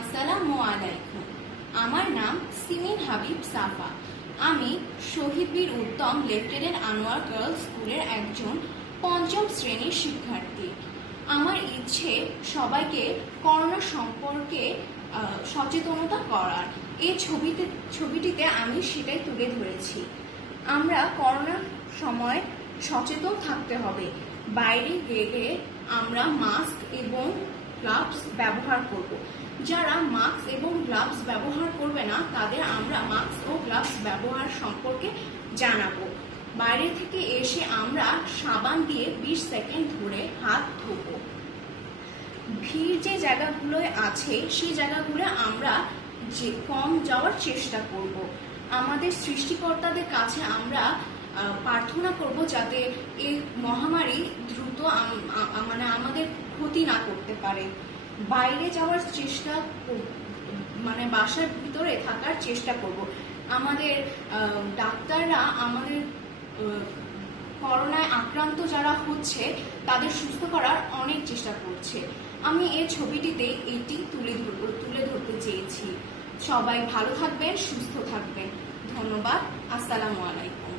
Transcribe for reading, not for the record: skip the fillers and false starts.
আসসালামু আলাইকুম। আমার নাম সিমিন হাবিব সাফা। আমি শহীদ বীর উত্তম লেফটেন্যান্ট আনোয়ার গার্লস স্কুলের একজন পঞ্চম শ্রেণীর শিক্ষার্থী। আমার ইচ্ছে সবাইকে করোনা সম্পর্কে সচেতনতা করার। এই ছবিটিতে আমি সেটাই তুলে ধরেছি। আমরা করোনার সময় সচেতন থাকতে হবে। বাইরে গেলে আমরা মাস্ক এবং গ্লাভস ব্যবহার করব। যারা মাস্ক এবং গ্লাভস ব্যবহার করবে না তাদের আমরা মাস্ক ও গ্লাভস ব্যবহার সম্পর্কে জানাবো। বাইরে থেকে এসে আমরা সাবান দিয়ে 20 সেকেন্ড ধরে হাত ধোবো। ভিড় যে জায়গাগুলোয় আছে সেই জায়গাগুলো আমরা কম যাওয়ার চেষ্টা করব। আমাদের সৃষ্টিকর্তাদের কাছে আমরা প্রার্থনা করব যাতে এই মহামারী দ্রুত আমাদের ক্ষতি না করতে পারে। বাইরে যাওয়ার চেষ্টা বাসার ভিতরে থাকার চেষ্টা করব। আমাদের ডাক্তাররা আমাদের করোনায় আক্রান্ত যারা হচ্ছে তাদের সুস্থ করার অনেক চেষ্টা করছে। আমি এই ছবিটিতে এটি তুলে ধরতে চেয়েছি। সবাই ভালো থাকবেন, সুস্থ থাকবেন। ধন্যবাদ। আসসালামু আলাইকুম।